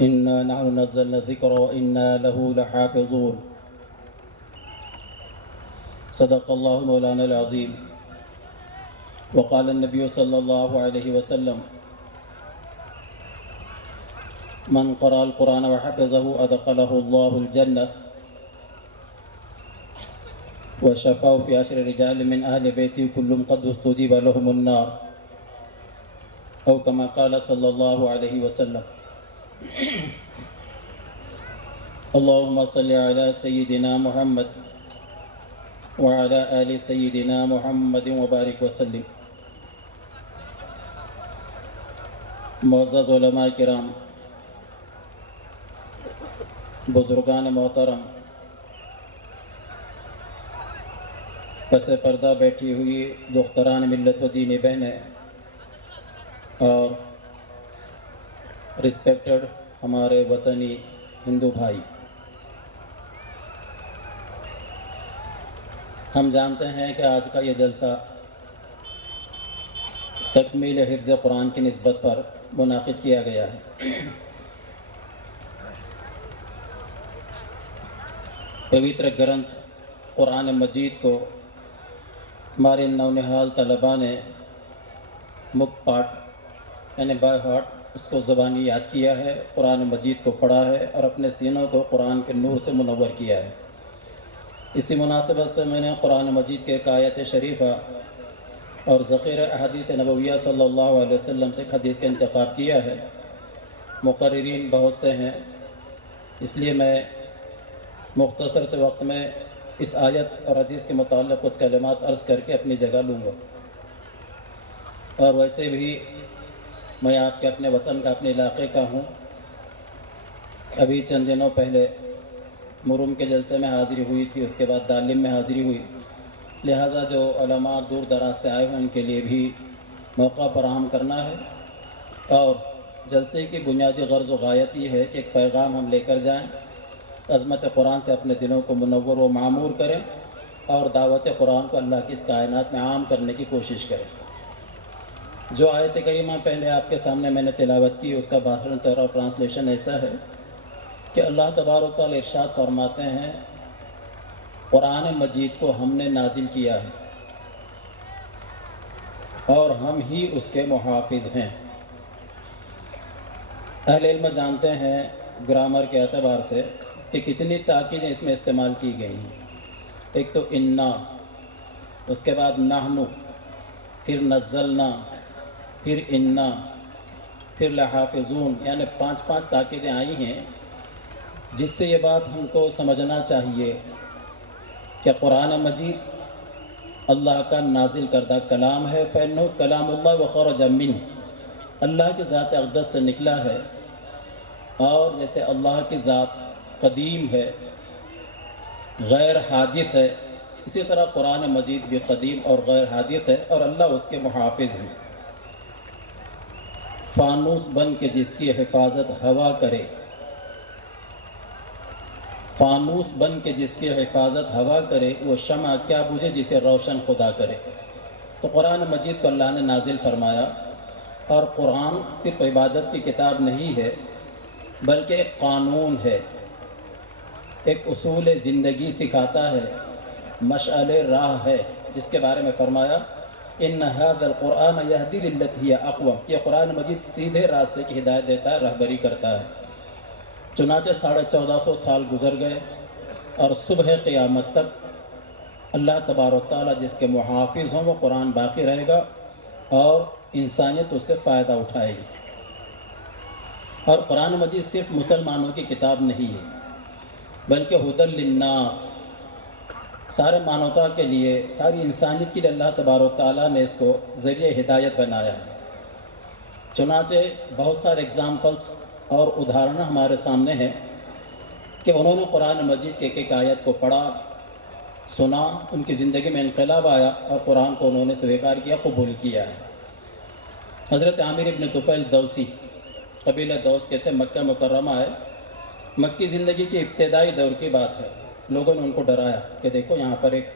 إنا نحن نزلنا الذكر وإنا له لحافظون صدق الله مولانا العظيم وقال النبي صلى الله عليه وسلم من قرأ القرآن وحفظه أدخله الله الجنة وشفاه في 10 رجال من أهل بيته كلهم قد استجيب لهم النار أو كما قال صلى الله عليه وسلم اللهم صل على سيدنا محمد وعلى آل سيدنا محمد وبارك وسلم. معزز علماء کرام، بزرگان محترم، پس پردہ بیٹھی ہوئی دختران ملت و دینی بہنیں اور رسپیکٹڈ ہمارے وطنی ہندو بھائی، ہم جانتے ہیں کہ آج کا یہ جلسہ تکمیل حفظ قرآن کی نسبت پر منعقد کیا گیا ہے۔ پوتر گرنتھ قرآن مجید کو ہمارے نونہال طلباء نے مکھ پاٹ یعنی بائی ہارٹ اس کو زبانی یاد کیا ہے، قرآن مجید کو پڑھا ہے اور اپنے سینوں کو قرآن کے نور سے منور کیا ہے۔ اسی مناسبت سے میں نے قرآن مجید کے ایک آیت شریفہ اور ذخیر احادیث نبویہ صلی اللہ علیہ وسلم سے ایک حدیث کا انتخاب کیا ہے۔ مقررین بہت سے ہیں، اس لیے میں مختصر سے وقت میں اس آیت اور حدیث کے متعلق کچھ کلمات عرض کر کے اپنی جگہ لوں گا۔ اور ویسے بھی میں آپ کے اپنے وطن کا، اپنے علاقے کا ہوں۔ ابھی چند دنوں پہلے مرم کے جلسے میں حاضری ہوئی تھی، اس کے بعد دالم میں حاضری ہوئی، لہٰذا جو علماء دور دراز سے آئے ہیں ان کے لیے بھی موقع فراہم کرنا ہے۔ اور جلسے کی بنیادی غرض و غایت یہ ہے کہ ایک پیغام ہم لے کر جائیں، عظمت قرآن سے اپنے دلوں کو منور و معمور کریں اور دعوت قرآن کو اللہ کی اس کائنات میں عام کرنے کی کوشش کریں۔ جو آیت کریمہ پہلے آپ کے سامنے میں نے تلاوت کی، اس کا باہر طور اور ٹرانسلیشن ایسا ہے کہ اللہ تبارک و تعالیٰ ارشاد فرماتے ہیں قرآن مجید کو ہم نے نازل کیا ہے اور ہم ہی اس کے محافظ ہیں۔ اہل علم جانتے ہیں گرامر کے اعتبار سے کہ کتنی تاکیدیں اس میں استعمال کی گئی ہیں۔ ایک تو انا، اس کے بعد نحن، پھر نزلنا، پھر انا، پھر لحافظون، یعنی 5 تاکیدیں آئی ہیں، جس سے یہ بات ہم کو سمجھنا چاہیے کہ قرآن مجید اللہ کا نازل کردہ کلام ہے۔ فإنه کلام اللہ وخرج منہ، اللہ کی ذات اقدس سے نکلا ہے۔ اور جیسے اللہ کی ذات قدیم ہے، غیر حادث ہے، اسی طرح قرآن مجید بھی قدیم اور غیر حادث ہے اور اللہ اس کے محافظ ہیں۔ فانوس بن کے جس کی حفاظت ہوا کرے، فانوس بن کے جس کی حفاظت ہوا کرے، وہ شمع کیا بجھے جسے روشن خدا کرے۔ تو قرآن مجید کو اللہ نے نازل فرمایا، اور قرآن صرف عبادت کی کتاب نہیں ہے بلکہ ایک قانون ہے، ایک اصول زندگی سکھاتا ہے، مشعل راہ ہے، جس کے بارے میں فرمایا ان ھذا القرآن یہدی للتی ہی اقوم، یہ قرآن مجید سیدھے راستے کی ہدایت دیتا ہے، رہبری کرتا ہے۔ چنانچہ 1450 سال گزر گئے اور صبح قیامت تک اللہ تبارک و تعالیٰ جس کے محافظ ہوں وہ قرآن باقی رہے گا اور انسانیت اس سے فائدہ اٹھائے گی۔ اور قرآن مجید صرف مسلمانوں کی کتاب نہیں ہے بلکہ ھدی للناس، سارے مانوتا کے لیے، ساری انسانیت کے لیے اللہ تبارک و تعالیٰ نے اس کو ذریعہ ہدایت بنایا ہے۔ چنانچہ بہت سارے اگزامپلس اور ادھارن ہمارے سامنے ہیں کہ انہوں نے قرآن مجید کے ایک آیت کو پڑھا، سنا، ان کی زندگی میں انقلاب آیا اور قرآن کو انہوں نے سویکار کیا، قبول کیا ہے۔ حضرت عامر ابن طفیل دوسی، قبیلہ دوس کے تھے، مکہ مکرمہ ہے، مکی زندگی کی ابتدائی دور کی بات ہے۔ لوگوں نے ان کو ڈرایا کہ دیکھو یہاں پر ایک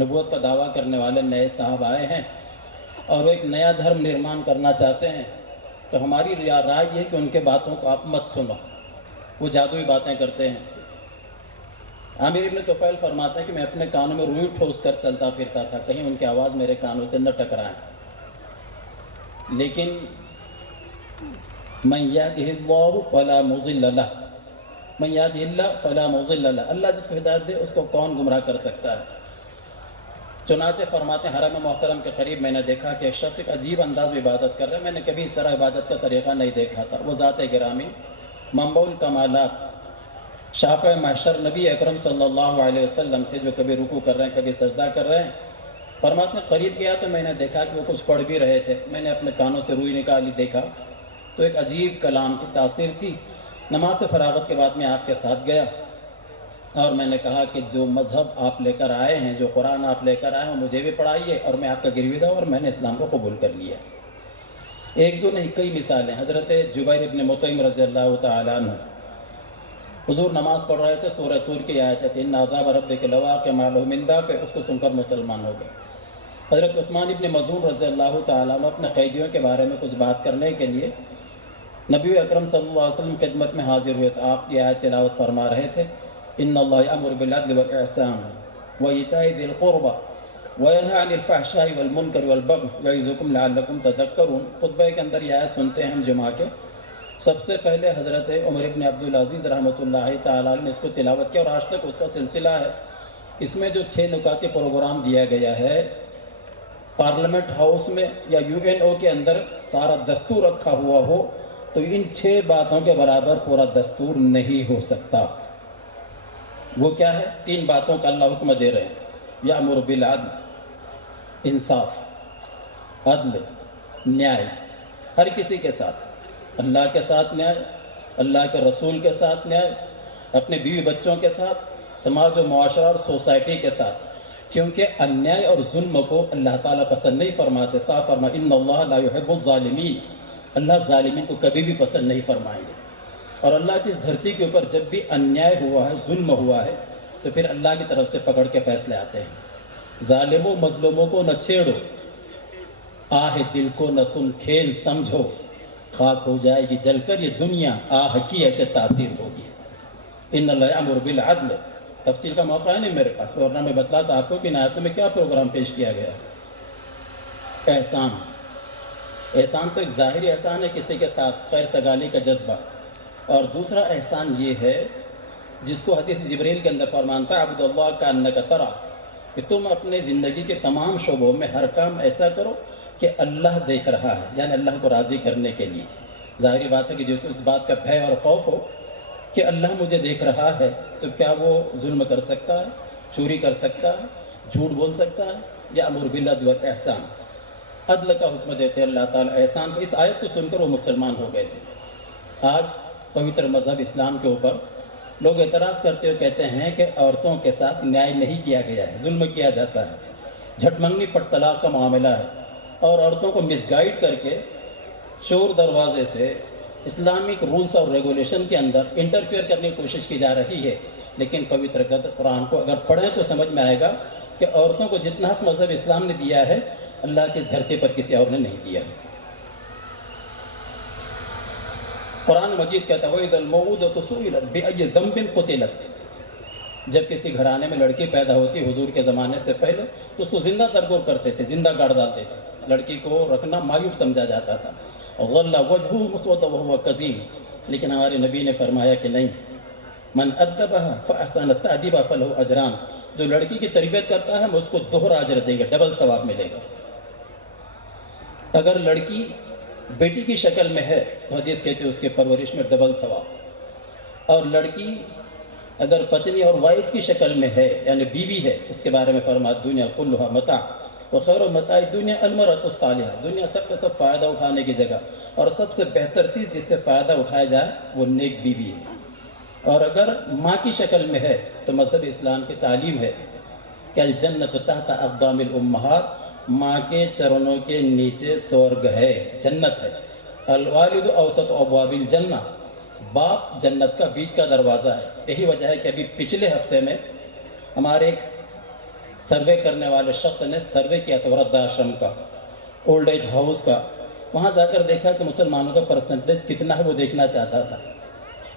نبوت کا دعویٰ کرنے والے نئے صاحب آئے ہیں اور وہ ایک نیا دھرم نرمان کرنا چاہتے ہیں، تو ہماری رائے یہ ہے کہ ان کے باتوں کو آپ مت سنو۔ وہ جادوئی باتیں کرتے ہیں۔ عامر ابن طفیل فرماتا ہے کہ میں اپنے کانوں میں روئی ٹھوس کر چلتا پھرتا تھا، کہیں ان کی آواز میرے کانوں سے نہ ٹکرائے، لیکن من یہدہ اللہ فلا مضل لہ، من یہدہ اللہ فلا مضل لہ، اللہ جس کو ہدایت دے اس کو کون گمراہ کر سکتا ہے۔ چنانچہ فرماتے ہیں حرم محترم کے قریب میں نے دیکھا کہ ایک شخص ایک عجیب انداز میں عبادت کر رہے ہیں، میں نے کبھی اس طرح عبادت کا طریقہ نہیں دیکھا تھا۔ وہ ذات گرامی منبع الکمالات شافع محشر نبی اکرم صلی اللہ علیہ وسلم تھے، جو کبھی رکوع کر رہے ہیں کبھی سجدہ کر رہے ہیں۔ فرماتے ہیں قریب گیا تو میں نے دیکھا کہ وہ کچھ پڑھ بھی رہے تھے، میں نے اپنے کانوں سے روئی نکالی، دیکھا تو ایک عجیب کلام کی تاثیر تھی۔ نماز سے فراغت کے بعد میں آپ کے ساتھ گیا اور میں نے کہا کہ جو مذہب آپ لے کر آئے ہیں، جو قرآن آپ لے کر آئے ہیں مجھے بھی پڑھائیے، اور میں آپ کا گرویدہ اور میں نے اسلام کو قبول کر لیا۔ ایک دو نہیں کئی مثالیں۔ حضرت جبیر ابن مطعم رضی اللہ تعالیٰ عنہ، حضور نماز پڑھ رہے تھے، سورہ طور کی آیت ہے ان عذاب ربک لواقع ما له من دافع، اس کو سن کر مسلمان ہو گئے۔ حضرت عثمان ابن مظعون رضی اللہ تعالیٰ عنہ اپنے قیدیوں کے بارے میں کچھ بات کرنے کے لیے نبی اکرم صلی اللہ علیہ وسلم کی خدمت میں حاضر ہوئے تو آپ کی آیت تلاوت فرما رہے تھے ان اللہ یأمر بالعدل والإحسان وإیتاء ذی القربى وینہی عن الفحشاء والمنکر والبغی یعظکم لعلکم تذکرون۔ خطبہ کے اندر یہ آیت سنتے ہیں ہم جمعہ کے، سب سے پہلے حضرت عمر ابن عبدالعزیز رحمۃ اللہ تعالیٰ نے اس کو تلاوت کیا اور آج تک اس کا سلسلہ ہے۔ اس میں جو 6 نکاتی پروگرام دیا گیا ہے، پارلیمنٹ ہاؤس میں یا UN کے اندر سارا دستور رکھا ہوا ہو تو ان 6 باتوں کے برابر پورا دستور نہیں ہو سکتا۔ وہ کیا ہے؟ 3 باتوں کا اللہ حکم دے رہے ہیں، یأمر بالعدل، انصاف، عدل، نیائے، ہر کسی کے ساتھ، اللہ کے ساتھ نیائے، اللہ کے رسول کے ساتھ نیائے، اپنے بیوی بچوں کے ساتھ، سماج و معاشرہ اور سوسائٹی کے ساتھ، کیونکہ انیائے اور ظلم کو اللہ تعالیٰ پسند نہیں فرماتے۔ صاف فرما ان اللہ لا يحب الظالمین، اللہ ظالمین کو کبھی بھی پسند نہیں فرمائیں گے۔ اور اللہ کی اس دھرتی کے اوپر جب بھی انیائے ہوا ہے، ظلم ہوا ہے، تو پھر اللہ کی طرف سے پکڑ کے فیصلے آتے ہیں۔ ظالموں مظلوموں کو نہ چھیڑو، آہ دل کو نہ تم کھیل سمجھو، خاک ہو جائے گی جل کر یہ دنیا، آہ کی ایسے تاثیر ہوگی۔ ان اللہ یأمر بالعدل، تفصیل کا موقع ہے نہیں میرے پاس، ورنہ میں بتلاتا آپ کو کہ آیتوں میں کیا پروگرام پیش کیا گیا ہے۔ احسان، احسان تو ایک ظاہری احسان ہے، کسی کے ساتھ خیر سگالی کا جذبہ، اور دوسرا احسان یہ ہے جس کو حدیث جبریل کے اندر فرمانتا ہے عبد اللہ کا انک ترا، کہ تم اپنے زندگی کے تمام شعبوں میں ہر کام ایسا کرو کہ اللہ دیکھ رہا ہے، یعنی اللہ کو راضی کرنے کے لیے۔ ظاہری بات ہے کہ جس اس بات کا بھے اور خوف ہو کہ اللہ مجھے دیکھ رہا ہے تو کیا وہ ظلم کر سکتا ہے، چوری کر سکتا ہے، جھوٹ بول سکتا ہے؟ یأمر بالعدل والاحسان، عدل کا حکم دیتے اللہ تعالیٰ، احسان کو۔ اس آیت کو سن کر وہ مسلمان ہو گئے تھے۔ آج پوتر مذہب اسلام کے اوپر لوگ اعتراض کرتے ہوئے کہتے ہیں کہ عورتوں کے ساتھ نیائے نہیں کیا گیا ہے، ظلم کیا جاتا ہے، جھٹ منگنی پٹ طلاق کا معاملہ ہے، اور عورتوں کو مس گائیڈ کر کے چور دروازے سے اسلامک رولز اور ریگولیشن کے اندر انٹرفیئر کرنے کی کوشش کی جا رہی ہے۔ لیکن پوتر قرآن کو اگر پڑھیں تو سمجھ میں آئے گا کہ عورتوں کو جتنا حق مذہب اسلام نے دیا ہے اللہ کی اس دھرتی پر کسی اور نے نہیں دیا ہے۔ قرآن مجید کہتا ہے وَإِذَا الْمَوْءُودَةُ سُئِلَتْ بِأَيِّ ذَنبٍ قُتِلَتْ، جب کسی گھرانے میں لڑکی پیدا ہوتی حضور کے زمانے سے پہلے تو اس کو زندہ درگور کرتے تھے، زندہ گاڑ ڈالتے تھے، لڑکی کو رکھنا معیوب سمجھا جاتا تھا۔ غَلَّ وَجْهُهُ مُسْوَدًّا وَهُوَ كَظِيمٌ، لیکن ہمارے نبی نے فرمایا کہ نہیں، من أَدَّبَهَا فَأَحْسَنَ التَّأْدِيبَ فَلَهُ أَجْرَانِ، جو لڑکی کی تربیت کرتا ہے ہم اس کو دوہرا اجر دیں گے، ڈبل ثواب ملے گا۔ اگر لڑکی بیٹی کی شکل میں ہے تو حدیث کہتے ہیں اس کے پرورش میں ڈبل ثواب، اور لڑکی اگر پتنی اور وائف کی شکل میں ہے یعنی بیوی ہے، اس کے بارے میں فرمایا دنیا کلھا متاع وخیر متاع الدنیا المرأۃ الصالحہ، دنیا سب کا سب فائدہ اٹھانے کی جگہ اور سب سے بہتر چیز جس سے فائدہ اٹھایا جائے وہ نیک بیوی ہے۔ اور اگر ماں کی شکل میں ہے تو مذہب اسلام کی تعلیم ہے کہ الجنت تحت اقدام الامہات، ماں کے چرنوں کے نیچے سورگ ہے، جنت ہے۔ الوالد اوسط ابواب الجنہ، باپ جنت کا بیچ کا دروازہ ہے۔ یہی وجہ ہے کہ ابھی پچھلے ہفتے میں ہمارے ایک سروے کرنے والے شخص نے سروے کیا تھا وردھا آشرم کا، اولڈ ایج ہاؤس کا، وہاں جا کر دیکھا کہ مسلمانوں کا پرسنٹیج کتنا ہے وہ دیکھنا چاہتا تھا۔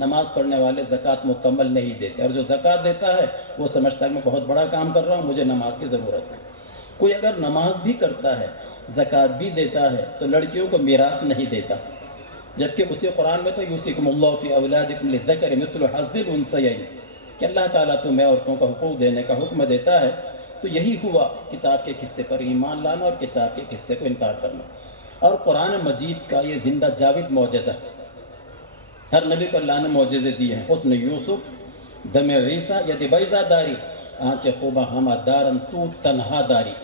نماز پڑھنے والے زکوٰۃ مکمل نہیں دیتے، اور جو زکوٰۃ دیتا ہے وہ سمجھتا ہے میں بہت بڑا کام کر رہا ہوں، مجھے نماز کی ضرورت نہیں۔ کوئی اگر نماز بھی کرتا ہے، زکوٰۃ بھی دیتا ہے، تو لڑکیوں کو میراث نہیں دیتا، جبکہ اسی قرآن میں تو یوصیکم اللہ فی اولادکم للذکر مثل حظ الانثیین، کہ اللہ تعالیٰ تمہیں عورتوں کا حقوق دینے کا حکم دیتا ہے۔ تو یہی ہوا کتاب کے قصے پر ایمان لانا اور کتاب کے قصے کو انکار کرنا۔ اور قرآن مجید کا یہ زندہ جاوید معجزہ، ہر نبی کو اللہ نے معجزے دیے ہیں، حسن یوسف، دم ریسا، ید بیضا داری، آنچ خوبہ ہما دارن تو تنہا داری،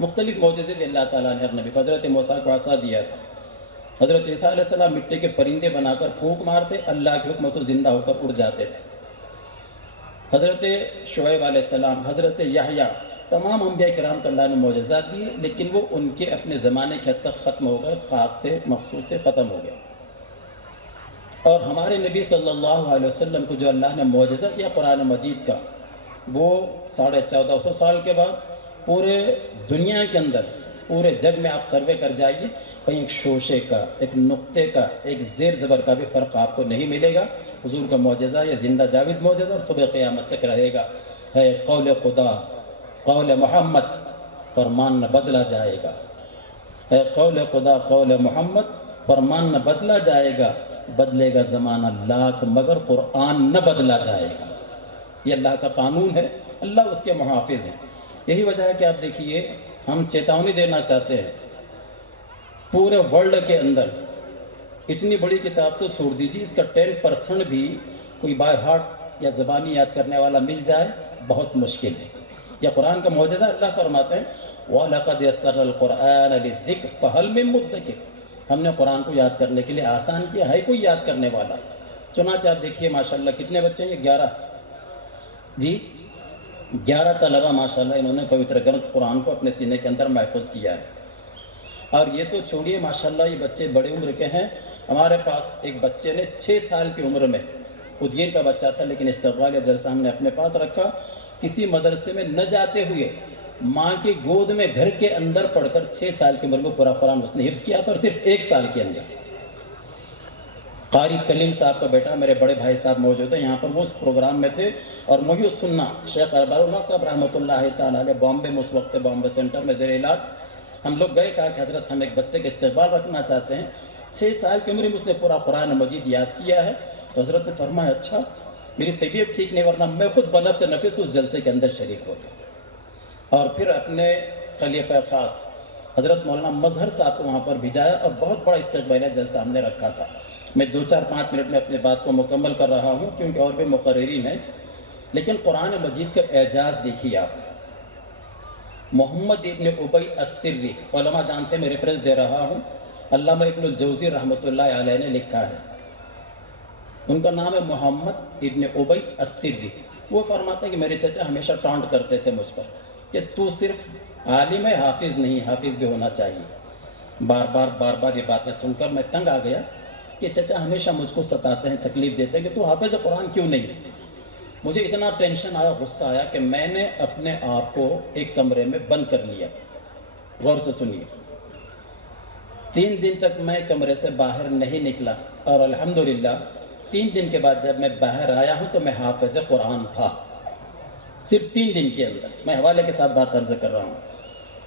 مختلف معجزے دی اللہ تعالیٰ نے ہر نبی کو۔ حضرت موسیٰ کو عصا دیا تھا، حضرت عیسیٰ علیہ السلام مٹی کے پرندے بنا کر پھونک مارتے، اللہ کے حکم سے زندہ ہو کر اڑ جاتے تھے۔ حضرت شعیب علیہ السلام، حضرت یحییٰ، تمام انبیاء کرام کو اللہ نے معجزات دیے، لیکن وہ ان کے اپنے زمانے کے حد تک ختم ہو گئے، خاص تھے، مخصوص تھے، ختم ہو گئے۔ اور ہمارے نبی صلی اللہ علیہ وسلم کو جو اللہ نے معجزہ دیا قرآن مجید کا، وہ 1450 سال کے بعد پورے دنیا کے اندر، پورے جگ میں آپ سروے کر جائیے، کہیں ایک شوشے کا، ایک نقطے کا، ایک زیر زبر کا بھی فرق آپ کو نہیں ملے گا۔ حضور کا معجزہ یہ زندہ جاوید معجزہ اور صبح قیامت تک رہے گا۔ ہے قول خدا، قول محمد، فرمان نہ بدلا جائے گا۔ ہے قول خدا، قول محمد، فرمان نہ بدلا جائے گا، بدلے گا زمانہ لاکھ مگر قرآن نہ بدلا جائے گا۔ یہ اللہ کا قانون ہے، اللہ اس کے محافظ ہیں۔ یہی وجہ ہے کہ آپ دیکھیے، ہم چیتاونی دینا چاہتے ہیں، پورے ورلڈ کے اندر اتنی بڑی کتاب تو چھوڑ دیجیے، اس کا 10% بھی کوئی بائی ہارٹ یا زبانی یاد کرنے والا مل جائے، بہت مشکل ہے۔ یہ قرآن کا معجزہ، اللہ فرماتے ہیں وَلَقَدْ يَسَّرْنَا الْقُرْآنَ لِلذِّكْرِ فَهَلْ مِن مُدَّكِرٍ، ہم نے قرآن کو یاد کرنے کے لیے آسان کیا ہے، کوئی یاد کرنے والا؟ چنانچہ آپ دیکھیے ماشاءاللہ کتنے بچے ہیں، یہ 11 طلبہ ماشاءاللہ انہوں نے پوتر گرنتھ قرآن کو اپنے سینے کے اندر محفوظ کیا ہے۔ اور یہ تو چھوڑیے ماشاءاللہ یہ بچے بڑے عمر کے ہیں۔ ہمارے پاس ایک بچے نے 6 سال کی عمر میں، ادگیر کا بچہ تھا لیکن استقبال جلسہ ہم نے اپنے پاس رکھا، کسی مدرسے میں نہ جاتے ہوئے ماں کی گود میں گھر کے اندر پڑھ کر 6 سال کی عمر میں پورا قرآن اس نے حفظ کیا تھا، اور صرف 1 سال کے اندر۔ قاری کلیم صاحب کا بیٹا، میرے بڑے بھائی صاحب موجود ہیں یہاں پر، وہ اس پروگرام میں تھے۔ اور محی السنہ شیخ ارباب اللہ صاحب رحمۃ اللہ تعالیٰ علیہ بامبے میں اس وقت بامبے سینٹر میں زیر علاج، ہم لوگ گئے، کہا کہ حضرت ہم ایک بچے کا استقبال رکھنا چاہتے ہیں، 6 سال کی عمر میں اس نے پورا قرآن مجید یاد کیا ہے۔ تو حضرت نے فرمایا اچھا، میری طبیعت ٹھیک نہیں ورنہ میں خود بنفس نفس اس جلسے کے اندر شریک ہو گیا۔ اور پھر اپنے خلیفہ خاص حضرت مولانا مظہر صاحب کو وہاں پر بھیجایا، اور بہت بڑا استقبالیہ جلسہ ہم نے رکھا تھا۔ میں 2-4-5 منٹ میں اپنی بات کو مکمل کر رہا ہوں کیونکہ اور بھی مقررین ہیں، لیکن قرآن مجید کا اعجاز دیکھیے آپ۔ محمد ابن ابی السری، علماء جانتے ہیں، میں ریفرنس دے رہا ہوں، علامہ ابن الجوزی رحمۃ اللہ علیہ نے لکھا ہے، ان کا نام ہے محمد ابن ابی السری۔ وہ فرماتے ہیں کہ میرے چچا ہمیشہ ٹانٹ کرتے تھے مجھ پر کہ تو صرف عالم ہے، حافظ نہیں، حافظ بھی ہونا چاہیے۔ بار بار یہ باتیں سن کر میں تنگ آ گیا کہ چچا ہمیشہ مجھ کو ستاتے ہیں، تکلیف دیتے ہیں کہ تو حافظ قرآن کیوں نہیں؟ مجھے اتنا ٹینشن آیا، غصہ آیا کہ میں نے اپنے آپ کو ایک کمرے میں بند کر لیا۔ غور سے سنیے، 3 دن تک میں کمرے سے باہر نہیں نکلا، اور الحمدللہ 3 دن کے بعد جب میں باہر آیا ہوں تو میں حافظ قرآن تھا، صرف 3 دن کے اندر۔ میں حوالے کے ساتھ بات عرض کر رہا ہوں،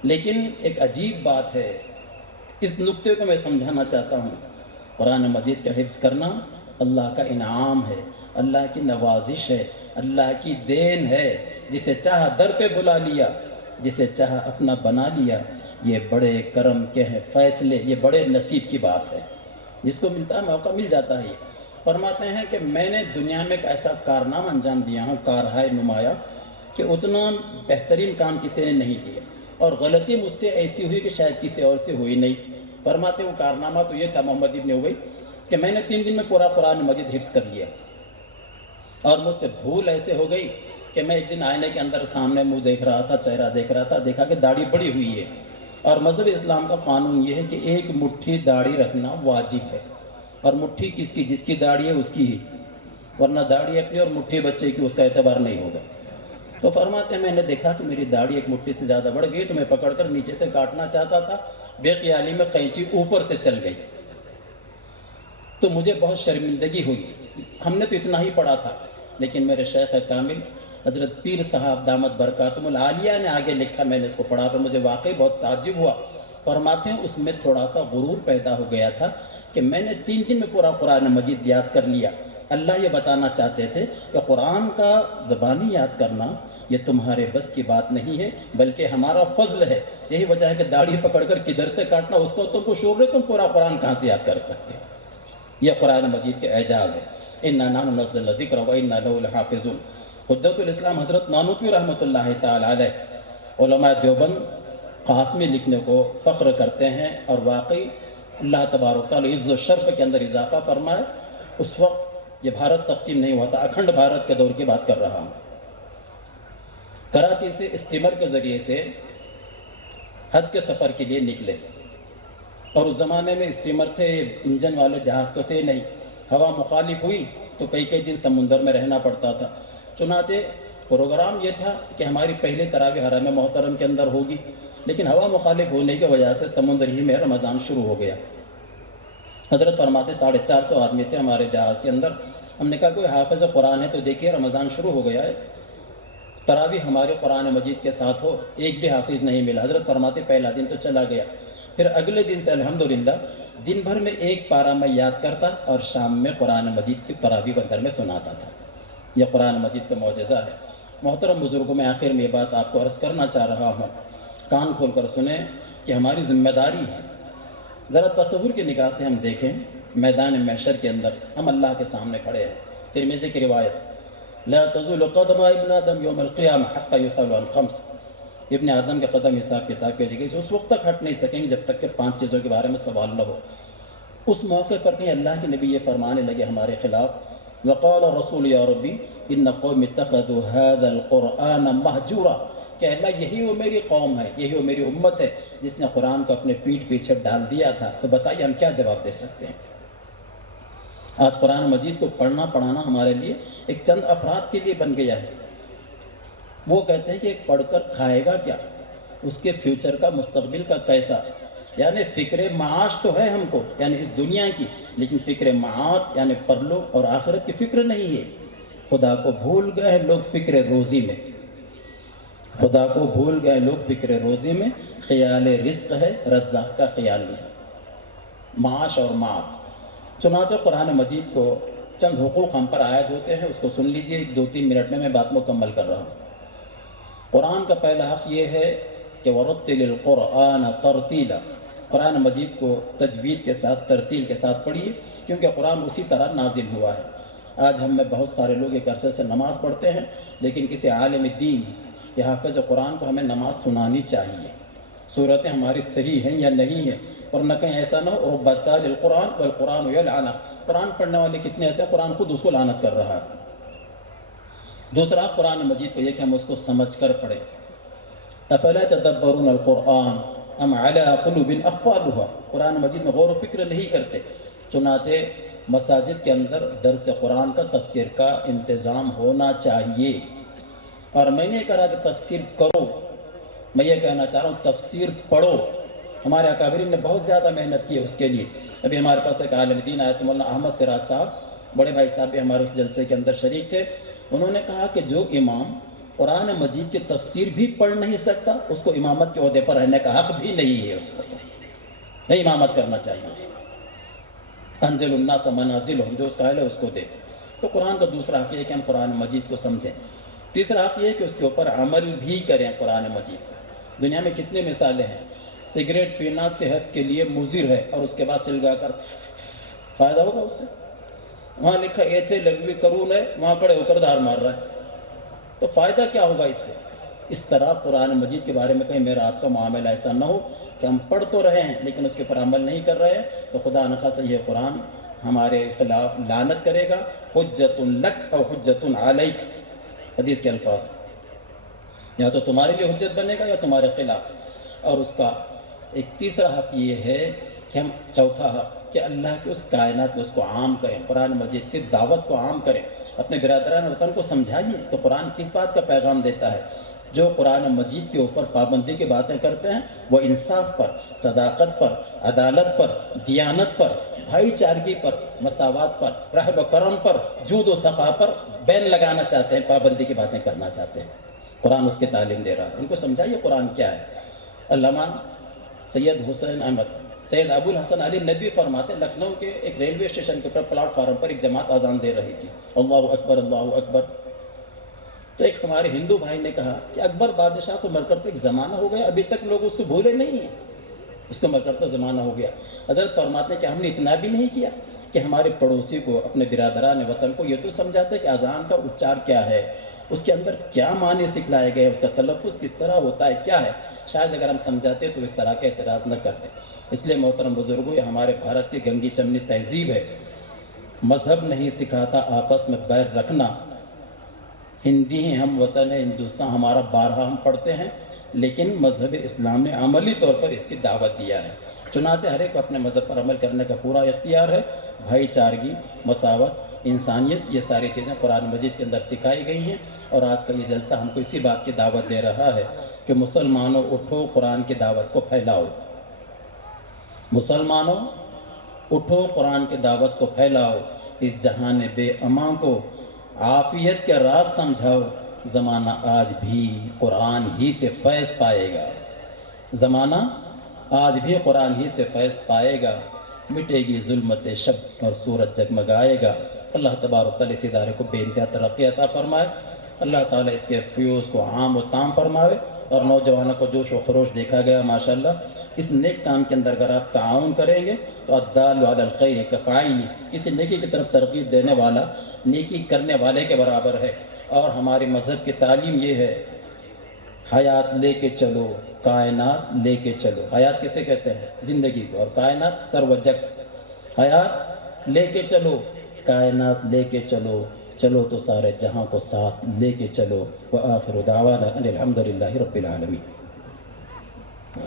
لیکن ایک عجیب بات ہے، اس نقطے کو میں سمجھانا چاہتا ہوں۔ قرآن مجید کا حفظ کرنا اللہ کا انعام ہے، اللہ کی نوازش ہے، اللہ کی دین ہے، جسے چاہا در پہ بلا لیا، جسے چاہا اپنا بنا لیا۔ یہ بڑے کرم کے ہیں فیصلے، یہ بڑے نصیب کی بات ہے، جس کو ملتا ہے موقع مل جاتا ہے۔ فرماتے ہیں کہ میں نے دنیا میں ایک ایسا کارنامہ انجام دیا ہوں، کارہائے نمایاں، کہ اتنا بہترین کام کسی نے نہیں کیا، اور غلطی مجھ سے ایسی ہوئی کہ شاید کسی اور سے ہوئی نہیں۔ فرماتے وہ کارنامہ تو یہ تھا محمد ابن ابی کہ میں نے 3 دن میں پورا قرآن مجید حفظ کر لیا، اور مجھ سے بھول ایسے ہو گئی کہ میں ایک دن آئینے کے اندر سامنے منہ دیکھ رہا تھا، چہرہ دیکھ رہا تھا، دیکھا کہ داڑھی بڑی ہوئی ہے، اور مذہب اسلام کا قانون یہ ہے کہ 1 مٹھی داڑھی رکھنا واجب ہے، اور مٹھی کس کی؟ جس کی داڑھی ہے اس کی ہی، ورنہ داڑھی اپنی اور مٹھی بچے کی، اس کا اعتبار نہیں ہوگا۔ تو فرماتے ہیں میں نے دیکھا کہ میری داڑھی 1 مٹھی سے زیادہ بڑھ گئی، تو میں پکڑ کر نیچے سے کاٹنا چاہتا تھا، بے خیالی میں قینچی اوپر سے چل گئی، تو مجھے بہت شرمندگی ہوئی، ہم نے تو اتنا ہی پڑھا تھا، لیکن میرے شیخ کامل حضرت پیر صاحب دامت برکاتہم العالیہ نے آگے لکھا، میں نے اس کو پڑھا تو مجھے واقعی بہت تعجب ہوا۔ فرماتے ہیں اس میں تھوڑا سا غرور پیدا ہو گیا تھا کہ میں نے 3 دن میں پورا قرآن مجید یاد کر لیا۔ اللہ یہ بتانا چاہتے تھے کہ قرآن کا زبانی یاد کرنا یہ تمہارے بس کی بات نہیں ہے، بلکہ ہمارا فضل ہے۔ یہی وجہ ہے کہ داڑھی پکڑ کر کدھر سے کاٹنا، اس کو تم کو شعور ہے، تم پورا قرآن کہاں سے یاد کر سکتے ہیں؟ یہ قرآن مجید کے اعجاز ہے۔ اِنَّا نَحْنُ نَزَّلْنَا الذِّكْرَ وَإِنَّا لَهُ لَحَافِظُونَ۔ حجت الاسلام حضرت نانوتوی رحمۃ اللہ تعالی علیہ علماء دیوبند قاسمی لکھنے کو فخر کرتے ہیں، اور واقعی اللہ تبارک تعالی عز و شرف کے اندر اضافہ فرمائے۔ اس وقت یہ بھارت تقسیم نہیں ہوا تھا، اکھنڈ بھارت کے دور کی بات کر رہا ہوں۔ کراچی سے اسٹیمر کے ذریعے سے حج کے سفر کے لیے نکلے، اور اس زمانے میں اسٹیمر تھے، انجن والے جہاز تو تھے نہیں، ہوا مخالف ہوئی تو کئی دن سمندر میں رہنا پڑتا تھا۔ چنانچہ پروگرام یہ تھا کہ ہماری پہلی تراویح حرم محترم کے اندر ہوگی، لیکن ہوا مخالف ہونے کی وجہ سے سمندر ہی میں رمضان شروع ہو گیا۔ حضرت فرماتے 450 آدمی تھے ہمارے جہاز کے اندر۔ ہم نے کہا کوئی حافظ قرآن ہے تو دیکھیے رمضان شروع ہو گیا ہے، تراویح ہمارے قرآن مجید کے ساتھ ہو۔ ایک بھی حافظ نہیں ملا۔ حضرت فرماتے پہلا دن تو چلا گیا، پھر اگلے دن سے الحمدللہ دن بھر میں 1 پارہ میں یاد کرتا، اور شام میں قرآن مجید کی تراویح بندر میں سناتا تھا۔ یہ قرآن مجید کا معجزہ ہے۔ محترم بزرگوں، میں آخر میں یہ بات آپ کو عرض کرنا چاہ رہا ہوں، کان کھول کر سنیں کہ ہماری ذمہ داری ہے۔ ذرا تصور کی نگاہ سے ہم دیکھیں، میدان محشر کے اندر ہم اللہ کے سامنے کھڑے ہیں۔ ترمذی کی روایت، لا تزول قدم ابن آدم یوم القیامہ حتی یسأل عن 5۔ ابن آدم کے قدم حساب کتاب کی وجہ سے اس وقت تک ہٹ نہیں سکیں گے جب تک کہ 5 چیزوں کے بارے میں سوال نہ ہو۔ اس موقع پر کہیں اللہ کے نبی یہ فرمانے لگے ہمارے خلاف، وقال رسول یا ربی ان قوم اتخذوا هذا القرآن مہجورا، کہ اللہ یہی وہ میری قوم ہے، یہی وہ میری امت ہے جس نے قرآن کو اپنے پیٹھ پیچھے ڈال دیا تھا۔ تو بتائیے ہم کیا جواب دے سکتے ہیں؟ آج قرآن مجید کو پڑھنا پڑھانا ہمارے لیے ایک چند افراد کے لیے بن گیا ہے۔ وہ کہتے ہیں کہ ایک پڑھ کر کھائے گا کیا، اس کے فیوچر کا، مستقبل کا کیسا، یعنی فکر معاش تو ہے ہم کو، یعنی اس دنیا کی، لیکن فکر معاد یعنی پرلوک اور آخرت کی فکر نہیں ہے۔ خدا کو بھول گئے ہیں لوگ فکر روزی میں، خدا کو بھول گئے لوگ فکر روزی میں، خیال رزق ہے رزاق کا خیال نہیں، معاش اور معاد۔ چنانچہ قرآن مجید کو چند حقوق ہم پر عائد ہوتے ہیں، اس کو سن لیجئے، 2-3 منٹ میں بات مکمل کر رہا ہوں۔ قرآن کا پہلا حق یہ ہے کہ وَرَتِّلِ الْقُرْآنَ تَرْتِيلًا، قرآن مجید کو تجوید کے ساتھ، ترتیل کے ساتھ پڑھیے، کیونکہ قرآن اسی طرح نازل ہوا ہے۔ آج ہم میں بہت سارے لوگ ایک عرصے سے نماز پڑھتے ہیں، لیکن کسی عالم دین یا حافظ قرآن کو ہمیں نماز سنانی چاہیے، صورتیں ہماری صحیح ہیں یا نہیں ہیں، اور نہ کہیں ایسا نہ ہو ربتا للقرآن والقرآن یلعنہ، قرآن پڑھنے والے کتنے ایسے، قرآن خود اس کو لعنت کر رہا ہے۔ دوسرا قرآن مجید کو یہ کہ ہم اس کو سمجھ کر پڑھیں۔ افلا تدبرون القرآن ام علی قلوب اقفالها، قرآن مجید میں غور و فکر نہیں کرتے۔ چنانچہ مساجد کے اندر درس قرآن کا، تفسیر کا انتظام ہونا چاہیے۔ اور میں نے کہا کہ تفسیر کرو، میں یہ کہنا چاہ رہا ہوں تفسیر پڑھو۔ ہمارے اکابرین نے بہت زیادہ محنت کی ہے اس کے لیے۔ ابھی ہمارے پاس ایک عالم دین آیت مولانا احمد سراج صاحب، بڑے بھائی صاحب بھی ہمارے اس جلسے کے اندر شریک تھے، انہوں نے کہا کہ جو امام قرآن مجید کی تفسیر بھی پڑھ نہیں سکتا، اس کو امامت کے عہدے پر رہنے کا حق بھی نہیں ہے، اس کو نہیں امامت کرنا چاہیے اس کو۔ انزل الناس منازلہم، جو اس کا اہل ہے اس کو دے۔ تو قرآن کا دوسرا حق یہ ہے کہ ہم قرآن مجید کو سمجھیں۔ تیسرا حق یہ ہے کہ اس کے اوپر عمل بھی کریں قرآن مجید۔ دنیا میں کتنے مثالیں ہیں، سگریٹ پینا صحت کے لیے مضر ہے، اور اس کے بعد سلگا کر فائدہ ہوگا اس سے؟ وہاں لکھا ایتھے لغوی کرون ہے، وہاں کھڑے ہو کر دھار مار رہا ہے، تو فائدہ کیا ہوگا اس سے؟ اس طرح قرآن مجید کے بارے میں کہیں میرا آپ کا معاملہ ایسا نہ ہو کہ ہم پڑھ تو رہے ہیں لیکن اس کے اوپر عمل نہیں کر رہے ہیں، تو خدا نخواستہ یہ قرآن ہمارے خلاف لعنت کرے گا۔ حجت لک او حجت علیک، حدیث کے الفاظ، یا تو تمہارے لیے حجت بنے گا یا تمہارے خلاف۔ اور اس کا ایک تیسرا حق یہ ہے کہ ہم، چوتھا حق، کہ اللہ کے اس کائنات میں اس کو عام کریں، قرآن مجید کی دعوت کو عام کریں، اپنے برادران وطن کو سمجھائیے۔ تو قرآن کس بات کا پیغام دیتا ہے؟ جو قرآن مجید کے اوپر پابندی کی باتیں کرتے ہیں وہ انصاف پر، صداقت پر، عدالت پر، دیانت پر، بھائی چارگی پر، مساوات پر، رحم و کرم پر، جود و صفا پر بین لگانا چاہتے ہیں، پابندی کی باتیں کرنا چاہتے ہیں۔ قرآن اس کی تعلیم دے رہا ہے، ان کو سمجھائیے قرآن کیا ہے۔ علامہ سید حسین احمد سید ابو الحسن علی ندوی فرماتے ہیں، لکھنؤ کے ایک ریلوے اسٹیشن کے اوپر پلیٹ فارم پر ایک جماعت اذان دے رہی تھی، اللہ اکبر اللہ اکبر۔ تو ایک ہمارے ہندو بھائی نے کہا کہ اکبر بادشاہ کو مر کر تو ایک زمانہ ہو گیا، ابھی تک لوگ اس کو بھولے نہیں ہیں، اس کو مر کر تو زمانہ ہو گیا۔ حضرت فرماتے ہیں کہ ہم نے اتنا بھی نہیں کیا کہ ہمارے پڑوسی کو، اپنے برادران وطن کو یہ تو سمجھاتے کہ اذان کا اچار کیا ہے، اس کے اندر کیا معنی سکھلائے گئے، اس کا تلفظ کس طرح ہوتا ہے، کیا ہے۔ شاید اگر ہم سمجھاتے تو اس طرح کا اعتراض نہ کرتے۔ اس لیے محترم بزرگوں، یہ ہمارے بھارت کی گنگی چمنی تہذیب ہے، مذہب نہیں سکھاتا آپس میں بیر رکھنا۔ ہندی ہیں، ہم وطن ہے ہندوستان ہمارا، بارہا ہم پڑھتے ہیں، لیکن مذہب اسلام نے عملی طور پر اس کی دعوت دیا ہے۔ چنانچہ ہر ایک کو اپنے مذہب پر عمل کرنے کا پورا اختیار ہے۔ بھائی چارگی، مساوت، انسانیت، یہ ساری چیزیں قرآن مجید کے اندر سکھائی گئی ہیں، اور آج کا یہ جلسہ ہم کو اسی بات کی دعوت دے رہا ہے کہ مسلمانوں اٹھو، قرآن کی دعوت کو پھیلاؤ۔ مسلمانوں اٹھو، قرآن کی دعوت کو پھیلاؤ، اس جہان بے امان کو عافیت کے راز سمجھاؤ۔ زمانہ آج بھی قرآن ہی سے فیض پائے گا، زمانہ آج بھی قرآن ہی سے فیض پائے گا، مٹے گی ظلمت شب اور سورج جگمگائے گا۔ اللہ تبارک و تعالیٰ اس ادارے کو بے انتہا ترقی عطا فرمائے، اللہ تعالیٰ اس کے فیوز کو عام و تام فرمائے، اور نوجوانوں کو جوش و خروش دیکھا گیا ماشاءاللہ۔ اس نیک کام کے اندر اگر آپ تعاون کریں گے تو الدال علی الخیر کفاعل، کسی نیکی کی طرف ترغیب دینے والا نیکی کرنے والے کے برابر ہے۔ اور ہماری مذہب کی تعلیم یہ ہے، حیات لے کے چلو، کائنات لے کے چلو۔ حیات کسے کہتے ہیں؟ زندگی کو، اور کائنات سر و جگ۔ حیات لے کے چلو، کائنات لے کے چلو، چلو تو سارے جہاں کو ساتھ لے کے چلو۔ وآخر دعوانا ان الحمدللہ رب العالمین۔